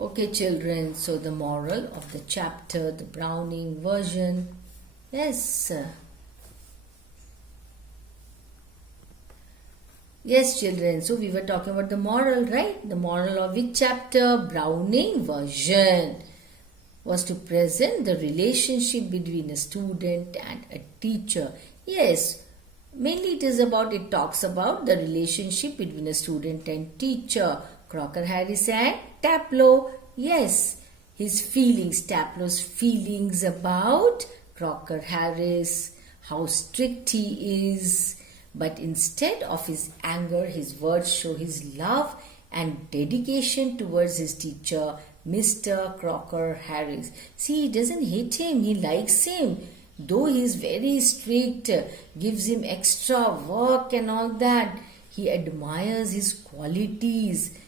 Okay, children, so the moral of the chapter, the Browning version. Yes. Yes, children. So we were talking about the moral, right? The moral of which chapter? Browning version was to present the relationship between a student and a teacher. Yes, mainly it talks about the relationship between a student and teacher. Crocker Harris and Taplow. Yes, his feelings, Taplow's feelings about Crocker Harris, how strict he is. But instead of his anger, his words show his love and dedication towards his teacher, Mr. Crocker Harris. See, he doesn't hate him, he likes him. Though he is very strict, gives him extra work and all that, he admires his qualities.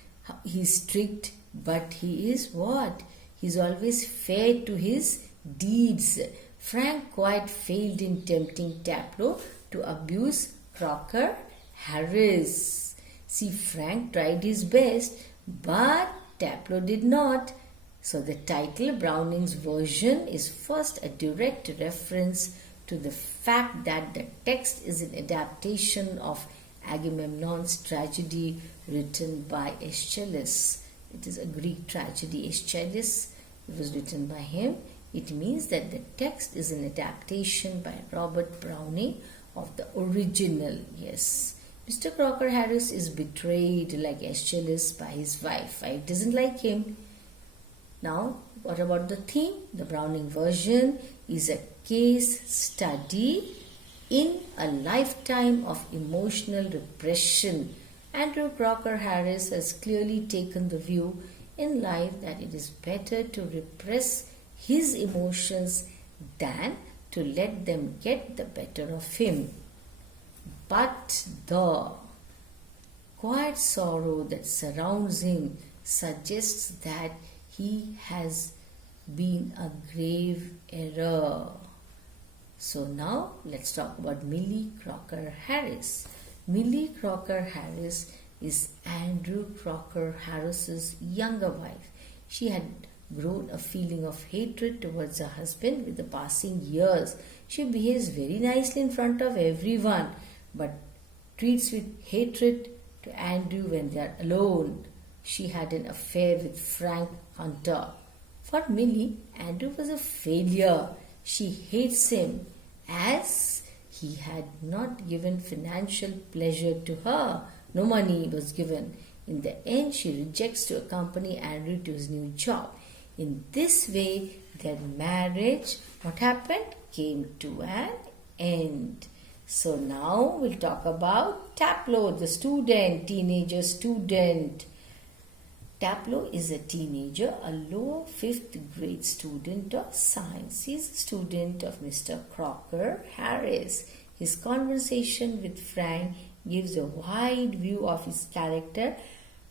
He's strict, but he is what? He's always fair to his deeds. Frank quite failed in tempting Taplow to abuse Crocker Harris. See, Frank tried his best, but Taplow did not. So the title, Browning's version, is first a direct reference to the fact that the text is an adaptation of Agamemnon's tragedy written by Aeschylus. It is a Greek tragedy, Aeschylus. It was written by him. It means that the text is an adaptation by Robert Browning of the original. Yes, Mr. Crocker Harris is betrayed like Aeschylus by his wife. Wife doesn't like him. Now, what about the theme? The Browning version is a case study in a lifetime of emotional repression. Andrew Crocker Harris has clearly taken the view in life that it is better to repress his emotions than to let them get the better of him. But the quiet sorrow that surrounds him suggests that he has been a grave error. So now let's talk about Millie Crocker Harris. Millie Crocker Harris is Andrew Crocker Harris's younger wife. She had grown a feeling of hatred towards her husband with the passing years. She behaves very nicely in front of everyone, but treats with hatred to Andrew when they are alone. She had an affair with Frank Hunter. For Millie, Andrew was a failure. She hates him as he had not given financial pleasure to her. No money was given. In the end, she rejects to accompany Andrew to his new job. In this way, their marriage, what happened? Came to an end. So now we'll talk about Taplow, the student, teenager student. Taplow is a teenager, a lower 5th grade student of science. He is a student of Mr. Crocker Harris. His conversation with Frank gives a wide view of his character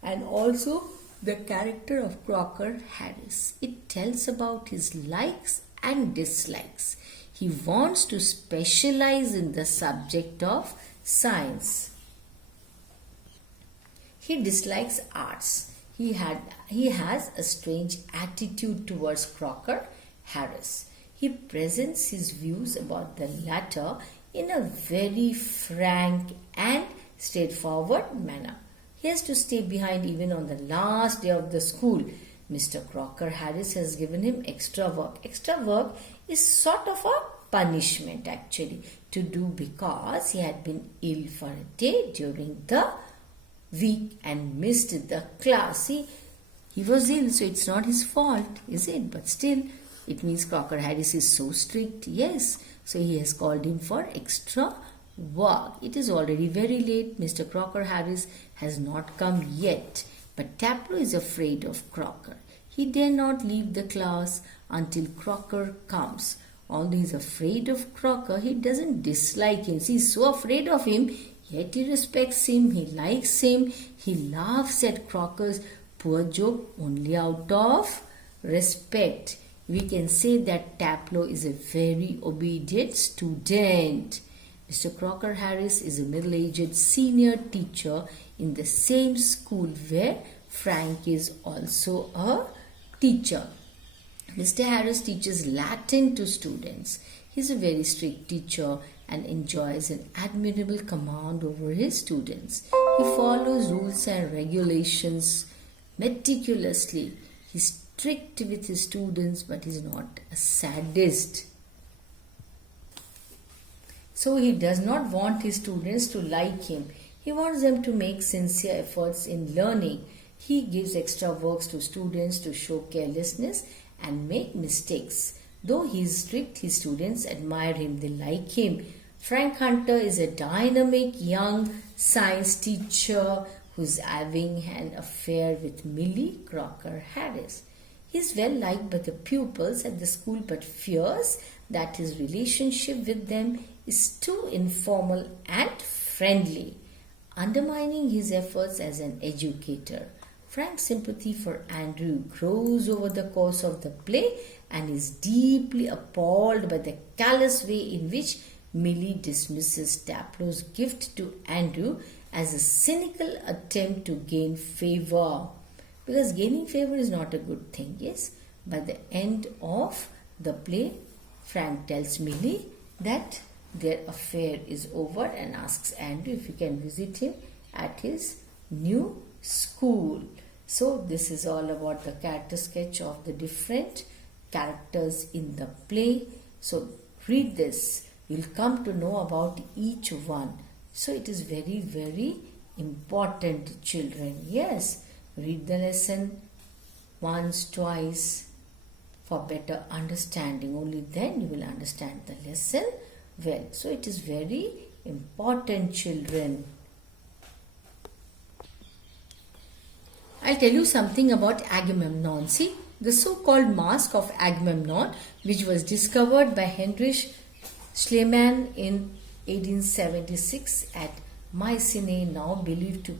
and also the character of Crocker Harris. It tells about his likes and dislikes. He wants to specialize in the subject of science. He dislikes arts. He has a strange attitude towards Crocker Harris. He presents his views about the latter in a very frank and straightforward manner. He has to stay behind even on the last day of the school. Mr. Crocker Harris has given him extra work. Extra work is sort of a punishment actually to do because he had been ill for a day during the week and missed the class. See, he was ill, so it's not his fault, is it? But still, it means Crocker Harris is so strict. Yes, so he has called him for extra work. It is already very late. Mr. Crocker Harris has not come yet. But Taplow is afraid of Crocker. He dare not leave the class until Crocker comes. Although he is afraid of Crocker, he doesn't dislike him. See, he's so afraid of him, yet he respects him, he likes him, he laughs at Crocker's poor joke only out of respect. We can say that Taplow is a very obedient student. Mr. Crocker Harris is a middle-aged senior teacher in the same school where Frank is also a teacher. Mr. Harris teaches Latin to students. He is a very strict teacher and enjoys an admirable command over his students. He follows rules and regulations meticulously. He is strict with his students, but he is not a sadist. So he does not want his students to like him. He wants them to make sincere efforts in learning. He gives extra works to students to show carelessness and make mistakes. Though he is strict, his students admire him, they like him. Frank Hunter is a dynamic young science teacher who is having an affair with Millie Crocker Harris. He is well liked by the pupils at the school but fears that his relationship with them is too informal and friendly, undermining his efforts as an educator. Frank's sympathy for Andrew grows over the course of the play and is deeply appalled by the callous way in which Millie dismisses Taplo's gift to Andrew as a cynical attempt to gain favor. Because gaining favor is not a good thing, yes? By the end of the play, Frank tells Millie that their affair is over and asks Andrew if he can visit him at his new school. So this is all about the character sketch of the different characters in the play. So read this. You'll come to know about each one. So it is very, very important, children. Yes, read the lesson once, twice for better understanding. Only then you will understand the lesson well. So it is very important, children. I'll tell you something about Agamemnon. See, the so-called mask of Agamemnon, which was discovered by Heinrich Schliemann in 1876 at Mycenae, now believed to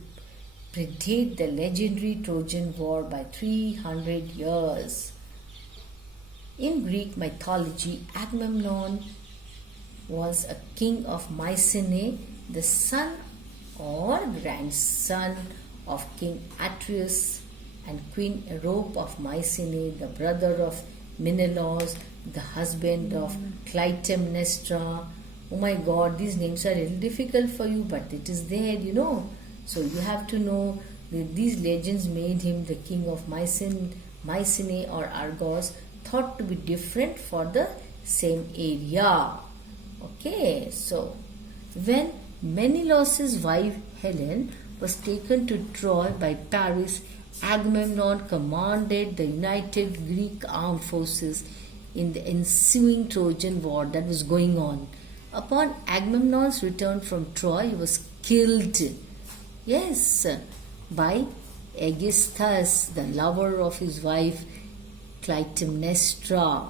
predate the legendary Trojan War by 300 years. In Greek mythology, Agamemnon was a king of Mycenae, the son or grandson of King Atreus and Queen Erope of Mycenae, the brother of Menelaus, the husband of Clytemnestra. Oh my God, these names are a little difficult for you, but it is there, you know. So you have to know that these legends made him the king of Mycenae or Argos, thought to be different for the same area. Okay, so when Menelaus' wife Helen was taken to Troy by Paris, Agamemnon commanded the united Greek armed forces in the ensuing Trojan War that was going on. Upon Agamemnon's return from Troy, he was killed, yes, by Aegisthus, the lover of his wife Clytemnestra.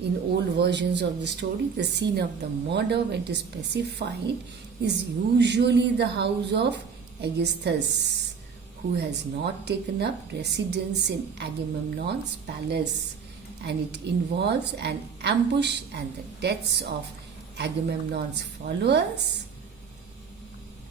In old versions of the story, the scene of the murder, when it is specified, is usually the house of Aegisthus, who has not taken up residence in Agamemnon's palace, and it involves an ambush and the deaths of Agamemnon's followers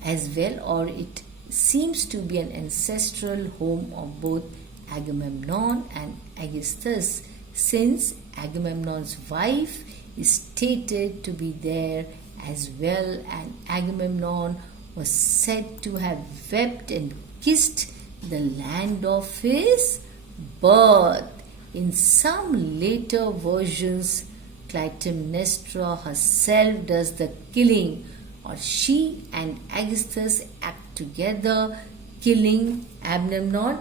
as well, or it seems to be an ancestral home of both Agamemnon and Aegisthus, since Agamemnon's wife is stated to be there as well, and Agamemnon was said to have wept and kissed the land of his birth. In some later versions, Clytemnestra herself does the killing, or she and Aegisthus act together, killing Agamemnon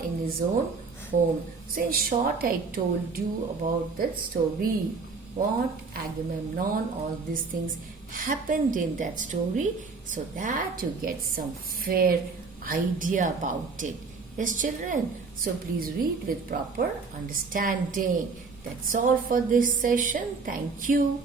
in his own home. So in short, I told you about that story. What Agamemnon, all these things happened in that story, so that you get some fair idea about it. Yes, children. So please read with proper understanding. That's all for this session. Thank you.